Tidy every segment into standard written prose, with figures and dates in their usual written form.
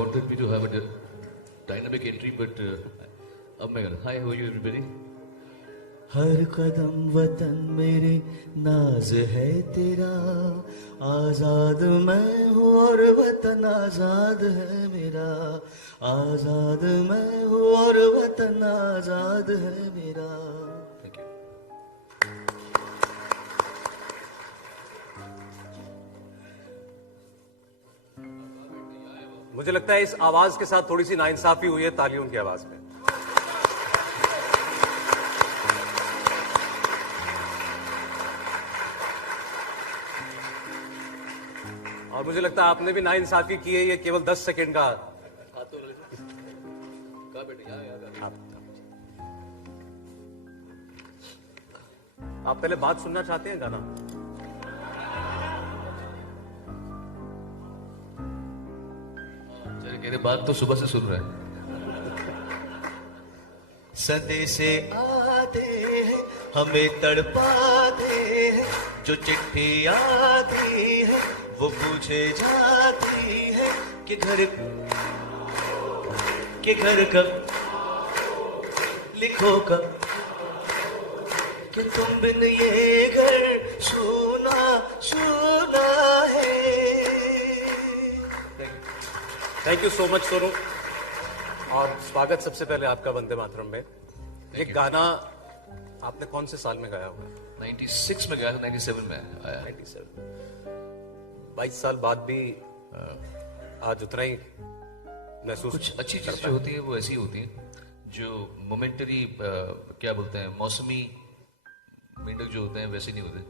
wanted me to have a dynamic entry, but अब मैं गया. Hi, how are you everybody? हर कदम वतन मेरे नाज है तेरा, आजाद मैं हूँ और वतन आजाद है मेरा, आजाद मैं हूँ और वतन आजाद है मेरा. Thank you. मुझे लगता है इस आवाज के साथ थोड़ी सी नाइंसाफी हुई है तालियों की आवाज में. और मुझे लगता है आपने भी नाइंसाफी की है. ये केवल 10 सेकंड का. आप पहले बात सुनना चाहते हैं गाना? चलिए कह रहे बात तो सुबह से सुन रहे हैं. सदे से आते हैं हमें तड़पाते हैं, जो चिट्ठी आती है वो पूछे जाती है कि घर कब लिखो कब, कि तुम बिन ये घर सुना सुना है. Thank you so much Sonu. और स्वागत सबसे पहले आपका वंदे मातरम में. ये गाना आपने कौन से साल में गाया हुआ है? 96 में गया था, 97 में आया. 97. 22 साल बाद भी आज उतना ही महसूस. कुछ अच्छी चीजें जो होती है वो ऐसी होती है जो मोमेंटरी, क्या बोलते हैं, मौसमी मेंढक जो होते हैं वैसे नहीं होते.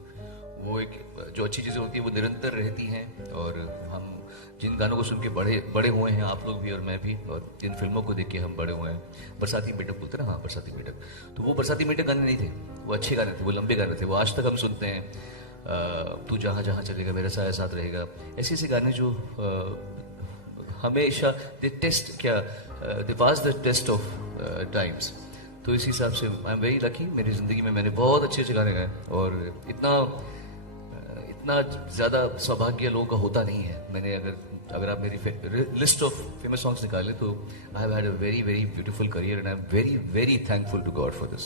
वो एक जो अच्छी चीजें होती है वो निरंतर रहती हैं. और हम जिन गानों को सुन के बड़े हुए हैं, आप लोग भी और मैं भी, और जिन फिल्मों को देख के हम बड़े हुए हैं. बरसाती मेंढक बोलते हैं ना, हाँ बरसाती मेंढक. तो वो बरसाती मेंढक गाने नहीं थे, वो अच्छे गाने थे, वो लंबे गाने थे, वो आज तक हम सुनते हैं. तू जहाँ जहाँ चलेगा मेरा साया साथ रहेगा, ऐसे ऐसे गाने जो हमेशा दे टेस्ट, क्या दे पास द टेस्ट ऑफ टाइम्स. तो इस हिसाब से आई एम वेरी लकी. मेरी जिंदगी में मैंने बहुत अच्छे अच्छे गाने गाए, और इतना ज्यादा सौभाग्य लोगों का होता नहीं है. मैंने अगर आप मेरी लिस्ट ऑफ फेमस सॉन्ग्स निकाले तो I have had a very very beautiful career, and I am very very thankful to God for this.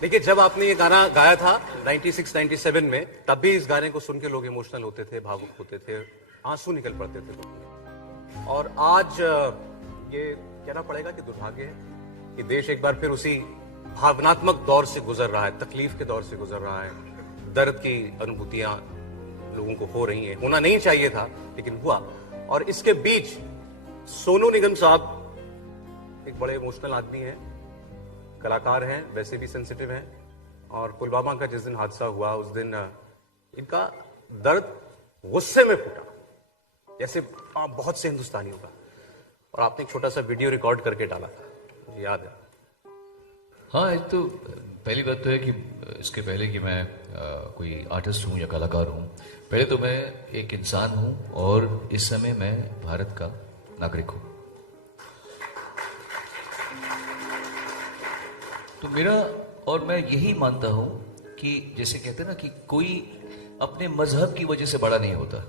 देखिए, जब आपने ये गाना गाया था 96-97 में, तब भी इस गाने को सुन के लोग इमोशनल होते थे, भावुक होते थे, आंसू निकल पड़ते थे लोगों में. और आज ये कहना पड़ेगा कि दुर्भाग्य है कि देश एक बार फिर उसी भावनात्मक दौर से गुजर रहा है, तकलीफ के दौर से गुजर रहा है. दर्द की अनुभूतियां लोगों को हो रही हैं. होना नहीं चाहिए था लेकिन हुआ. और इसके बीच सोनू निगम साहब एक बड़े इमोशनल आदमी हैं, कलाकार हैं, वैसे भी सेंसिटिव हैं. और पुलवामा का जिस दिन हादसा हुआ उस दिन इनका दर्द गुस्से में फूटा, जैसे बहुत से हिंदुस्तानियों का. और आपने एक छोटा सा वीडियो रिकॉर्ड करके डाला था, मुझे याद है. हाँ, एक तो पहली बात तो है कि इसके पहले कि मैं कोई आर्टिस्ट हूँ या कलाकार हूँ, पहले तो मैं एक इंसान हूँ, और इस समय मैं भारत का नागरिक हूँ. तो मेरा, और मैं यही मानता हूँ कि जैसे कहते हैं ना कि कोई अपने मजहब की वजह से बड़ा नहीं होता,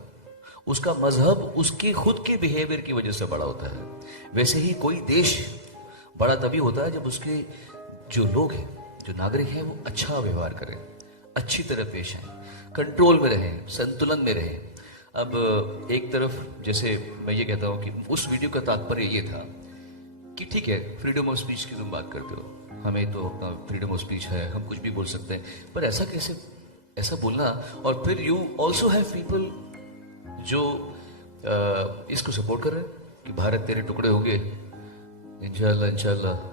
उसका मजहब उसके खुद के बिहेवियर की वजह से बड़ा होता है. वैसे ही कोई देश बड़ा तभी होता है जब उसके जो लोग हैं, जो नागरिक हैं, वो अच्छा व्यवहार करें, अच्छी तरह पेश आए, कंट्रोल में रहें, संतुलन में रहें. अब एक तरफ जैसे मैं ये कहता हूँ कि उस वीडियो का तात्पर्य ये था कि ठीक है, फ्रीडम ऑफ स्पीच की तुम बात करते हो, हमें तो फ्रीडम ऑफ स्पीच है, हम कुछ भी बोल सकते हैं, पर ऐसा कैसे, ऐसा बोलना. और फिर यू ऑल्सो हैव पीपल जो इसको सपोर्ट कर रहे हैं कि भारत तेरे टुकड़े होंगे, इंशाल्लाह इंशाल्लाह,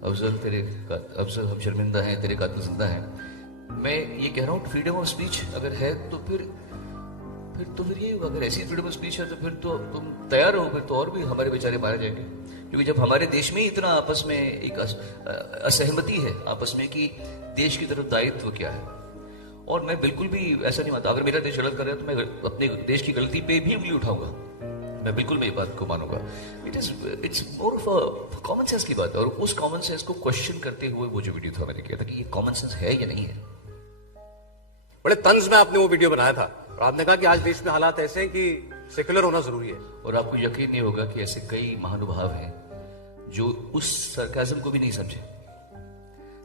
अफजल हम शर्मिंदा हैं, तेरे कातिल जिंदा हैं. मैं ये कह रहा हूँ फ्रीडम ऑफ स्पीच अगर है तो फिर ये, अगर ऐसी फ्रीडम ऑफ स्पीच है तो फिर तो तुम तैयार हो, फिर तो और भी हमारे बेचारे मारे जाएंगे. क्योंकि जब हमारे देश में ही इतना आपस में एक असहमति है आपस में कि देश की तरफ दायित्व क्या है. और मैं बिल्कुल भी ऐसा नहीं मानता, अगर मेरा देश गलत कर रहा है तो मैं अपने देश की गलती पे भी उंगली उठाऊंगा, मैं बिल्कुल मैं ये बात को मानूंगा. It's more of a common sense की बात है. और उस कॉमन सेंस को क्वेश्चन करते हुए वो जो वीडियो था मैंने किया था कि ये कॉमन सेंस है या नहीं है. बड़े तंज में आपने वो वीडियो बनाया था, और आपने कहा कि आज देश में हालात ऐसे हैं कि सेक्युलर होना जरूरी है। और आपको यकीन नहीं होगा कि ऐसे कई महानुभाव हैं जो उस सरकाज़म को भी नहीं समझे।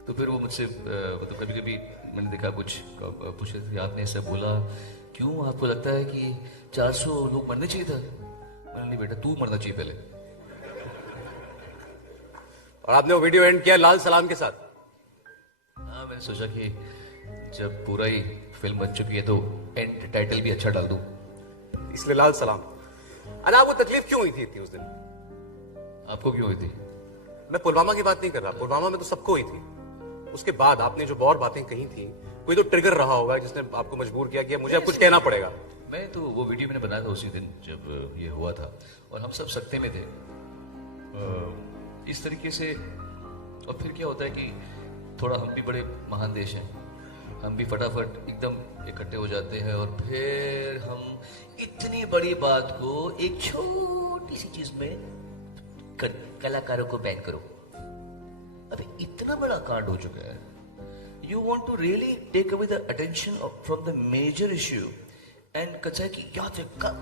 तो फिर वो मुझसे मतलब कभी कभी मैंने देखा कुछ पूछे थे, आपने ऐसा बोला क्यों, आपको लगता है कि 400 लोग मरने चाहिए था? मैंने नहीं बेटा, तू मरना चाहिए पहले। और आपने वो वीडियो एंड किया लाल सलाम के साथ। हाँ, मैंने सोचा कि जब पूरा ही फिल्म बन चुकी है तो एंड टाइटल भी अच्छा डाल दूं, इसलिए लाल सलाम। अरे आपको तकलीफ क्यों हुई थी इतनी उस दिन? आपको क्यों हुई थी? मैं पुलवामा की बात नहीं कर रहा, पुलवामा में तो सबको हुई थी। उसके बाद आपने जो और बातें कही थी, कोई तो ट्रिगर रहा होगा जिसने आपको मजबूर किया कि मुझे अब कुछ कहना पड़ेगा। मैं तो वो वीडियो मैंने बनाया था उसी दिन जब ये हुआ था, और हम सब सकते में थे इस तरीके से। और फिर क्या होता है कि थोड़ा हम भी बड़े महान देश हैं, हम भी फटाफट एकदम इकट्ठे हो जाते हैं, और फिर हम इतनी बड़ी बात को एक छोटी सी चीज में कलाकारों को बैन करो। अभी इतना बड़ा कांड हो चुका है, you want to really take away the attention from the major issue and कचा है कि क्या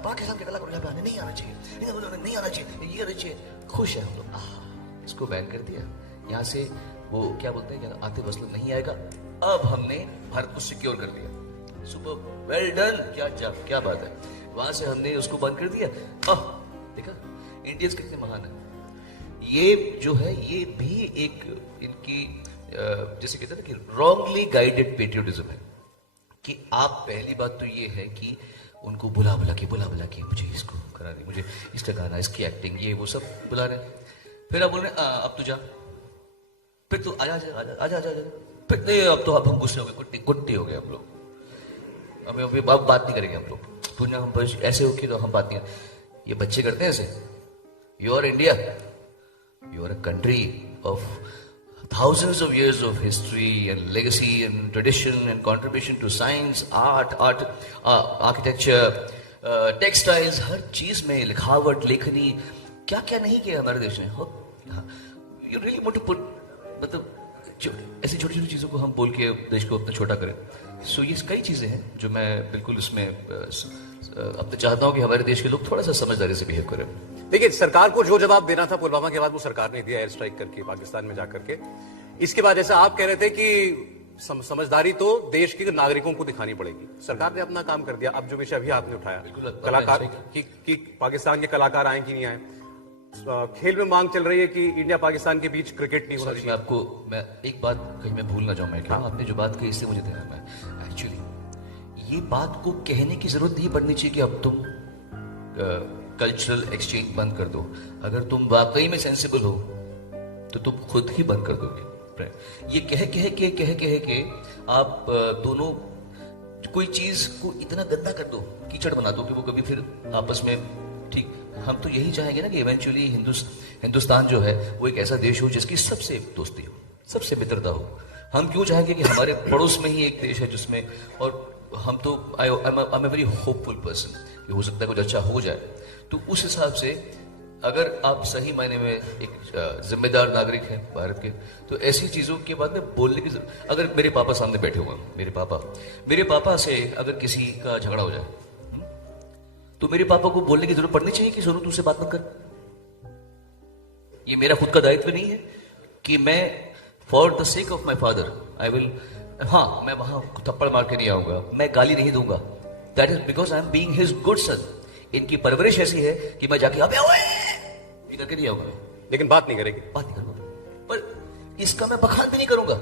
पाकिस्तान के कलाकारों यहाँ पे आने नहीं आना चाहिए, नहीं आना चाहिए, ये आना चाहिए। खुश है हम लोग, इसको बैन कर दिया यहाँ से। वो क्या बोलते हैं, आते बस लोग नहीं आएगा। अब हमने भारत को सिक्योर कर दिया, सुपर वेल डन, क्या बात है। वहां से हमने उसको बंद कर दिया। देखा इंडियंस कितने महान है। ये जो है ये भी एक इनकी जैसे कहते हैं ना कि रॉन्गली गाइडेड पेट्रियोटिज्म है, कि आप पहली बात तो ये है कि उनको बुला बुला के मुझे इसको करा दे, मुझे इसका गाना, इसकी एक्टिंग, ये वो सब बुला रहे। फिर आप बोल रहे अब तू जा, फिर तू आजा, फिर नहीं, अब हम गुस्से हो गए, गुट्टी हो गए हम लोग, अब बात नहीं करेंगे हम लोग, पुण्य हम ऐसे हो कि तो हम बात नहीं। ये बच्चे करते हैं ऐसे। You R India, you are a country of thousands of years of history and legacy and tradition and contribution to science, art, architecture, textiles, हर चीज में लिखावट, लेखनी, क्या क्या नहीं किया हमारे देश ने। You really want to put, मतलब ऐसी छोटी छोटी चीजों को हम बोल के देश को अपना छोटा करें। सो ये कई चीजें हैं जो मैं बिल्कुल उसमें अपने चाहता हूँ कि हमारे देश के लोग थोड़ा सा समझदारी से बिहेव करें। देखिए, सरकार को जो जवाब देना था पुलवामा के बाद वो सरकार ने दिया, एयर स्ट्राइक करके पाकिस्तान में जाकर के। इसके बाद जैसा आप कह रहे थे कि समझदारी तो देश के नागरिकों को दिखानी पड़ेगी, सरकार ने अपना काम कर दिया। अब जो विषय अभी आपने उठाया, कलाकार कि पाकिस्तान के कलाकार आए कि नहीं आए, खेल में मांग चल रही है कि इंडिया पाकिस्तान के बीच क्रिकेट नहीं होना चाहिए। मैं एक बात कहीं मैं भूल ना जाऊं, मैं क्या आपने जो बात कही इससे मुझे ध्यान में, एक्चुअली ये बात को कहने की जरूरत नहीं पड़नी चाहिए कि अब तुम कल्चरल एक्सचेंज बंद कर दो। अगर तुम वाकई में सेंसिबल हो तो तुम खुद ही बंद कर दोगे। ये कह के आप दोनों कोई चीज को इतना गंदा कर दो, कीचड़ बना दो कि वो कभी फिर आपस में, ठीक, हम तो यही चाहेंगे ना कि इवेंचुअली हिंदुस्तान जो है वो एक ऐसा देश हो जिसकी सबसे दोस्ती हो, सबसे मित्रता हो। हम क्यों चाहेंगे कि हमारे पड़ोस में ही एक देश है जिसमें, और हम तो I am a very hopeful person कि हो सकता है कुछ अच्छा हो जाए। तो उस हिसाब से अगर आप सही मायने में एक जिम्मेदार नागरिक हैं भारत के, तो ऐसी चीजों के बाद में बोलने की जरूरत। अगर मेरे पापा सामने बैठे हुए हैं, मेरे पापा से अगर किसी का झगड़ा हो जाए तो मेरे पापा को बोलने की जरूरत पड़नी चाहिए कि सोनू तुझसे बात मत कर। ये मेरा खुद का दायित्व नहीं है कि मैं for the sake of my father I will, हाँ मैं वहां थप्पड़ मार के नहीं आऊंगा, मैं गाली नहीं दूंगा। That is because I am being his good son. इनकी परवरिश ऐसी है कि मैं जाके अबे ओए ये करके नहीं आऊंगा, लेकिन बात नहीं करेगी, बात नहीं करूंगा। पर इसका मैं बखान भी नहीं करूंगा।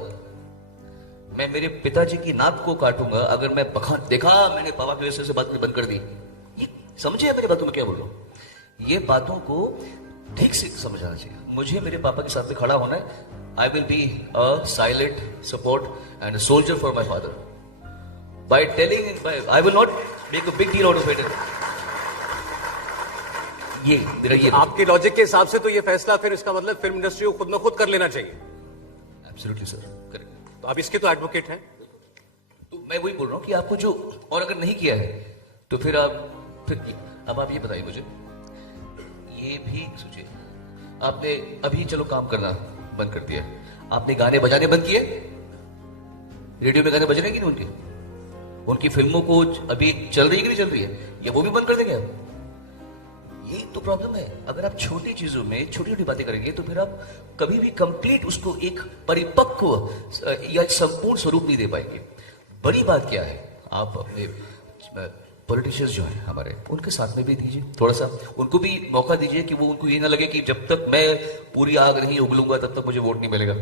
मैं मेरे पिताजी की नाक को काटूंगा अगर मैं बखान, देखा मैंने पापा की वजह से बात बंद कर दी। ये समझे मेरी बातों में क्या बोल रहा हूं? ये बातों को ठीक से समझाना चाहिए। मुझे मेरे पापा के साथ खड़ा होना है। I will be a silent support and a soldier for my father. By telling, I will not make a big deal out of it. ये मेरा ये आपके लॉजिक के हिसाब से तो ये फैसला फिर इसका मतलब फिल्म इंडस्ट्री को खुद में खुद कर लेना चाहिए। Absolutely sir, correct. तो आप इसके तो एडवोकेट हैं। तो मैं वही बोल रहा हूँ कि आपको जो, और अगर नहीं किया है तो फिर अब आप ये बताइए मुझे, ये भी सोचिए, आपने अभी चलो काम करना बंद कर दिया, आपने गाने बजाने बंद किए, रेडियो में गाने बज रहे हैं कि नहीं उनकी फिल्मों को अभी चल रही है कि नहीं चल रही है, या वो भी बंद कर देंगे आप? यही तो प्रॉब्लम है। अगर आप छोटी चीजों में छोटी छोटी बातें करेंगे तो फिर आप कभी भी कंप्लीट उसको एक परिपक्व या संपूर्ण स्वरूप नहीं दे पाएंगे। बड़ी बात क्या है, आप अपने पॉलिटिशियंस जो हैं हमारे, उनके साथ में भी दीजिए, थोड़ा सा उनको भी मौका दीजिए कि वो, उनको ये ना लगे कि जब तक मैं पूरी आग नहीं उगलूंगा तब तक मुझे वोट नहीं मिलेगा।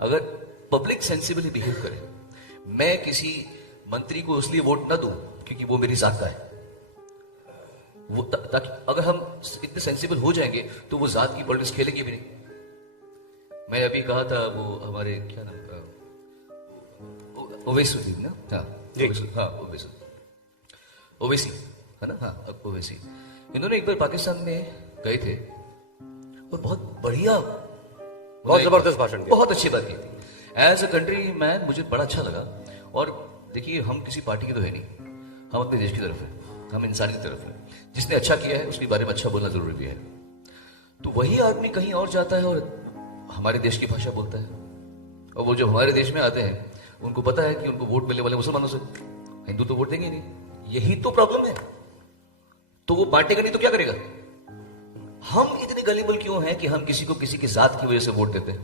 अगर पब्लिक सेंसिबली बिहेव करे, मैं किसी मंत्री को इसलिए वोट ना दूं क्योंकि वो मेरी जात का है, वो ताकि अगर हम इतने सेंसिबल हो जाएंगे तो वो जात की पॉलिटिक्स खेलेंगे भी नहीं। मैं अभी कहा था वो हमारे क्या नाम, ओवैसी ना, हाँ ओवैसी है ना, हाँ ओवैसी, इन्होंने एक बार पाकिस्तान में गए थे और बहुत बढ़िया, बहुत जबरदस्त भाषण दिया, बहुत अच्छी बात की थी। एज अ कंट्री मैन मुझे बड़ा अच्छा लगा। और देखिए, हम किसी पार्टी के तो है नहीं, हम अपने देश की तरफ है, हम इंसान की तरफ है। जिसने अच्छा किया है उसके बारे में अच्छा बोलना जरूरी भी है। तो वही आदमी कहीं और जाता है और हमारे देश की भाषा बोलता है, और वो जो हमारे देश में आते हैं उनको पता है कि उनको वोट मिलने वाले मुसलमानों से, हिंदू तो वोट देंगे नहीं। यही तो प्रॉब्लम है। तो वो बांटेगा नहीं तो क्या करेगा? हम इतने गलीबल क्यों हैं कि हम किसी को किसी की जात की वजह से वोट देते हैं?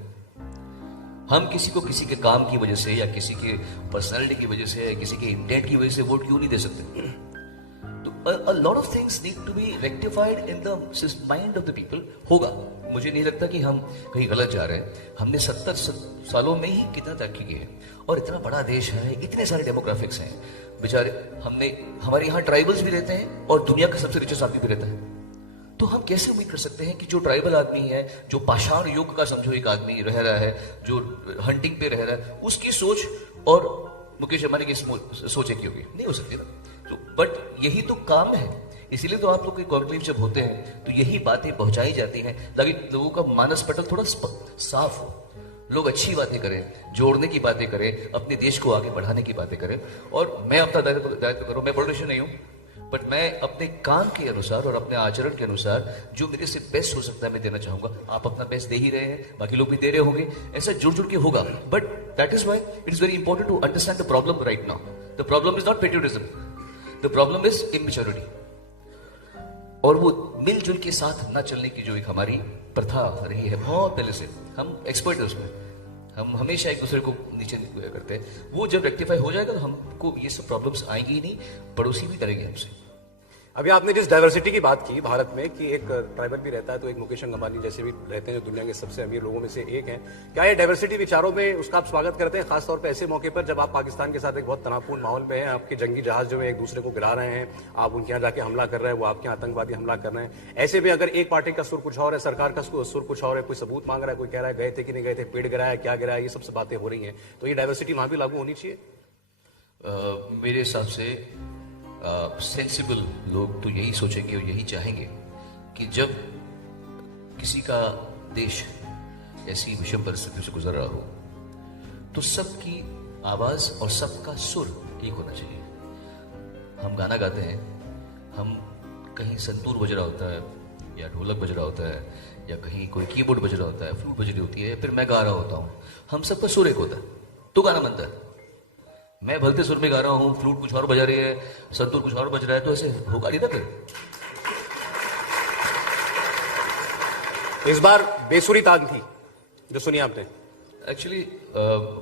हम किसी को किसी के काम की वजह से या किसी के पर्सनालिटी की वजह से या किसी के इंटेंट की वजह से वोट क्यों नहीं दे सकते? तो a lot of things need to be rectified in the mind of the people। होगा, मुझे नहीं लगता कि हम कहीं गलत जा रहे हैं। हमने 70 सालों में ही कितना तरक्की की है, और इतना बड़ा देश है, इतने सारे डेमोग्राफिक्स हैं बेचारे। हमारे यहाँ ट्राइबल्स भी रहते हैं और दुनिया का सबसे रिचेस्ट आदमी भी रहता है। तो हम कैसे उम्मीद कर सकते हैं कि जो ट्राइबल आदमी है, जो पाषाण युग का समझो एक आदमी रह रहा है, जो हंटिंग पे रह रहा है, उसकी सोच और मुकेश अंबानी की सोच एक ही होगी? नहीं हो सकती ना। तो बट यही तो काम है, इसीलिए तो आप लोग के कॉन्क्लेव जब होते हैं तो यही बातें पहुंचाई जाती हैं ताकि लोगों का मानस पटल थोड़ा साफ हो, लोग अच्छी बातें करें, जोड़ने की बातें करें, अपने देश को आगे बढ़ाने की बातें करें। और मैं अपना दायित्व करूं। मैं पॉलिटिशियन नहीं हूं, बट मैं अपने काम के अनुसार और अपने आचरण के अनुसार जो मेरे से बेस्ट हो सकता है मैं देना चाहूंगा। आप अपना बेस्ट दे ही रहे हैं, बाकी लोग भी दे रहे होंगे, ऐसा जुड़ जुड़ के होगा। But that is why it is very important to understand the problem right now. The problem is not patriotism, the problem is immaturity. और वो मिलजुल के साथ ना चलने की जो एक हमारी प्रथा रही है बहुत पहले से, हम एक्सपर्ट है उसमें, हम हमेशा एक दूसरे को नीचे करते हैं। वो जब रेक्टिफाई हो जाएगा तो हमको ये सब प्रॉब्लम्स आएंगी ही नहीं, पड़ोसी भी डरेंगे हमसे। अभी आपने जिस डाइवर्सिटी की बात की भारत में, कि एक ट्राइबल भी रहता है तो एक मुकेश अंबानी जैसे भी रहते हैं जो दुनिया के सबसे अमीर लोगों में से एक हैं, क्या ये डाइवर्सिटी विचारों में उसका आप स्वागत करते हैं, खासतौर पर ऐसे मौके पर जब आप पाकिस्तान के साथ एक बहुत तनावपूर्ण माहौल में हैं, आपके जंगी जहाज जो है एक दूसरे को गिरा रहे हैं, आप उनके यहाँ जाके हमला कर रहे हैं, वो आपके यहाँ आतंकवादी हमला कर रहे हैं, ऐसे में अगर एक पार्टी का सुर कुछ और है, सरकार का सुर कुछ और है, कोई सबूत मांग रहा है, कोई कह रहा है गए थे कि नहीं गए थे, पेड़ गिराया है, क्या गिराया, ये सबसे बातें हो रही हैं, तो ये डाइवर्सिटी वहां भी लागू होनी चाहिए? मेरे हिसाब से सेंसिबल लोग तो यही सोचेंगे और यही चाहेंगे कि जब किसी का देश ऐसी विषम परिस्थितियों से गुजर रहा हो तो सबकी आवाज और सबका सुर एक होना चाहिए। हम गाना गाते हैं, हम कहीं संतूर बज रहा होता है या ढोलक बज रहा होता है या कहीं कोई कीबोर्ड बज रहा होता है, फ्लूट बज रही होती है, फिर मैं गा रहा होता हूँ, हम सबका सुर एक होता है तो गाना बनता है। मैं भलते सुर में गा रहा हूं, फ्लूट कुछ और बजा रही है, संतूर कुछ और बज रहा है, तो ऐसे होगा नहीं ना फिर। इस बार बेसुरी तान थी जो सुनी आपने। एक्चुअली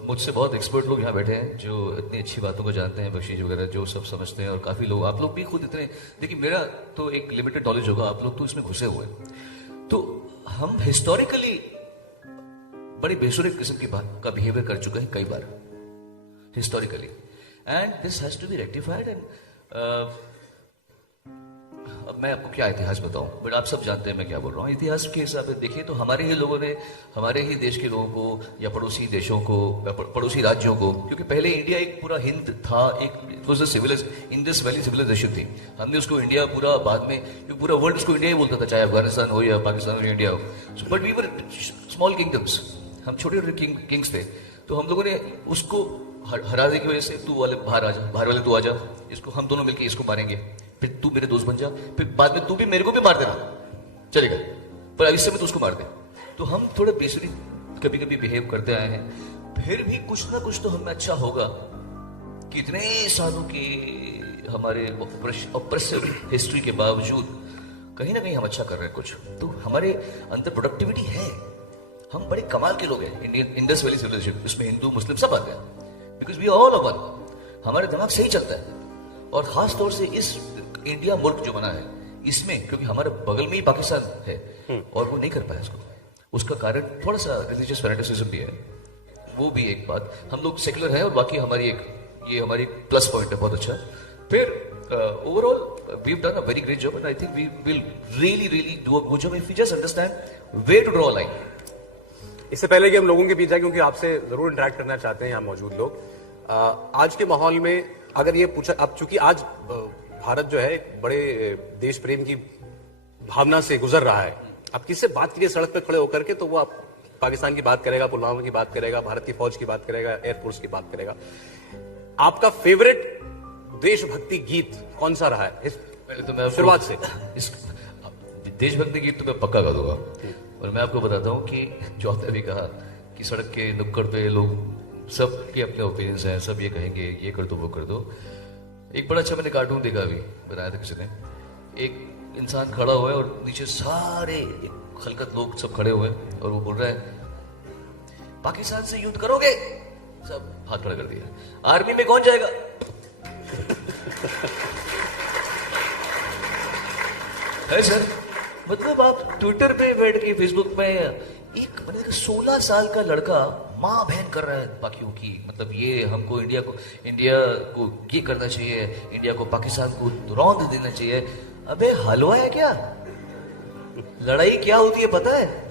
मुझसे बहुत एक्सपर्ट लोग यहाँ बैठे हैं जो इतनी अच्छी बातों को जानते हैं, बख्शीश वगैरह जो सब समझते हैं, और काफी लोग, आप लोग भी खुद इतने, देखिए मेरा तो एक लिमिटेड नॉलेज होगा, आप लोग तो इसमें घुसे हुए हैं। तो हम हिस्टोरिकली बड़ी बेसुरी किस्म की बात का बिहेवियर कर चुके हैं कई बार historically, and this has to be rectified। and अब मैं आपको क्या इतिहास बताऊं, बट आप सब जानते हैं मैं क्या बोल रहा हूं। इतिहास के हिसाब से देखिए तो हमारे ही लोगों ने, हमारे ही देश के लोगों को या पड़ोसी देशों को, पड़ोसी राज्यों को, क्योंकि पहले इंडिया एक पूरा हिंद था, एक इंडस वैली सिविलाइजेशन थी, हमने उसको इंडिया पूरा बाद में, क्योंकि पूरा वर्ल्ड उसको इंडिया ही बोलता था, चाहे अफगानिस्तान हो या पाकिस्तान हो या इंडिया हो। But we were small kingdoms, हम छोटे छोटे किंग्स थे। तो हम लोगों ने उसको हराने की वजह से, तू वाले बाहर आ जा, बाहर वाले तू आ जा, इसको हम दोनों मिलकर इसको मारेंगे, फिर तू मेरे दोस्त बन जा, फिर बाद में तू भी मेरे को भी मार देना, चलेगा, पर अब इस समय तो उसको मार दे। तो हम थोड़े बेसुरी कभी कभी बिहेव करते आए हैं, फिर भी कुछ ना कुछ तो हमें अच्छा होगा कि इतने सालों के हमारे ऑप्रेसिव हिस्ट्री के बावजूद कहीं ना कहीं हम अच्छा कर रहे हैं कुछ, तो हमारे अंदर प्रोडक्टिविटी है, हम बड़े कमाल के लोग हैं। इंडियन इंडस वैली सिविलाइजेशन, उसमें हिंदू मुस्लिम सब आते हैं, बिकॉज वी ऑल वन, हमारे दिमाग सही चलता है। और खास तौर से इस इंडिया मुल्क जो बना है इसमें, क्योंकि हमारे बगल में ही पाकिस्तान है और वो नहीं कर पाया इसको, उसका कारण थोड़ा सा रिलीजियस फैनेटिसिज्म भी है, वो भी एक बात। हम लोग सेकुलर है और बाकी हमारी एक, ये हमारी प्लस पॉइंट है, बहुत अच्छा। फिर overall we have done a very great job and I think we will really do a good job if we just understand where to draw a line. इससे पहले कि हम लोगों के बीच जाए, क्योंकि आपसे जरूर इंटरेक्ट करना चाहते हैं यहाँ मौजूद लोग, आज के माहौल में अगर ये पूछा, अब चूंकि आज भारत जो है एक बड़े देश प्रेम की भावना से गुजर रहा है, आप किससे बात कीजिए सड़क पे खड़े होकर के, तो वो आप पाकिस्तान की बात करेगा, पुलवामा की बात करेगा, भारत की फौज की बात करेगा, एयरफोर्स की बात करेगा। आपका फेवरेट देशभक्ति गीत कौन सा रहा है पहले तो मैं शुरुआत से? इस देशभक्ति गीत तो मैं पक्का गा दूंगा, और मैं आपको बताता हूँ कि जो आपने भी कहा कि सड़क के नुक्कड़ पे लोग सब के अपने ओपिनियंस हैं, सब ये कहेंगे ये कर दो वो कर दो। एक बड़ा अच्छा मैंने कार्टून देखा, अभी बनाया था किसी ने, एक इंसान खड़ा हुआ है और नीचे सारे खलकत लोग सब खड़े हुए हैं और वो बोल रहा है पाकिस्तान से युद्ध करोगे, सब हाथ खड़ा कर दिया, आर्मी में कौन जाएगा? है सर, मतलब आप ट्विटर पे बैठ के, फेसबुक पे, एक मतलब 16 साल का लड़का माँ बहन कर रहा है बाकियों की, मतलब ये हमको इंडिया को ये करना चाहिए, इंडिया को पाकिस्तान को रौंद देना चाहिए। अबे हलवा है क्या? लड़ाई क्या होती है पता है?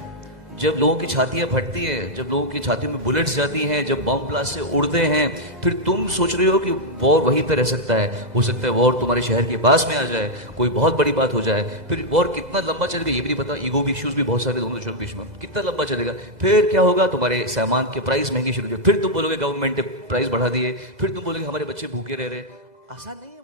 जब लोगों की छातियां फटती है, जब लोगों की छातियों में बुलेट्स जाती हैं, जब बम ब्लास्ट से उड़ते हैं, फिर तुम सोच रहे हो कि वॉर वहीं पे रह सकता है, हो सकता है वॉर तुम्हारे शहर के पास में आ जाए, कोई बहुत बड़ी बात हो जाए, फिर वॉर कितना लंबा चलेगा ये भी नहीं पता, ईगो इश्यूज भी बहुत सारे दोनों देशों के बीच में, कितना लंबा चलेगा, फिर क्या होगा, तुम्हारे सामान के प्राइस महंगे शुरू हो, फिर तुम बोलोगे गवर्नमेंट ने प्राइस बढ़ा दिए, फिर तुम बोलोगे हमारे बच्चे भूखे रह रहे। आसान नहीं है।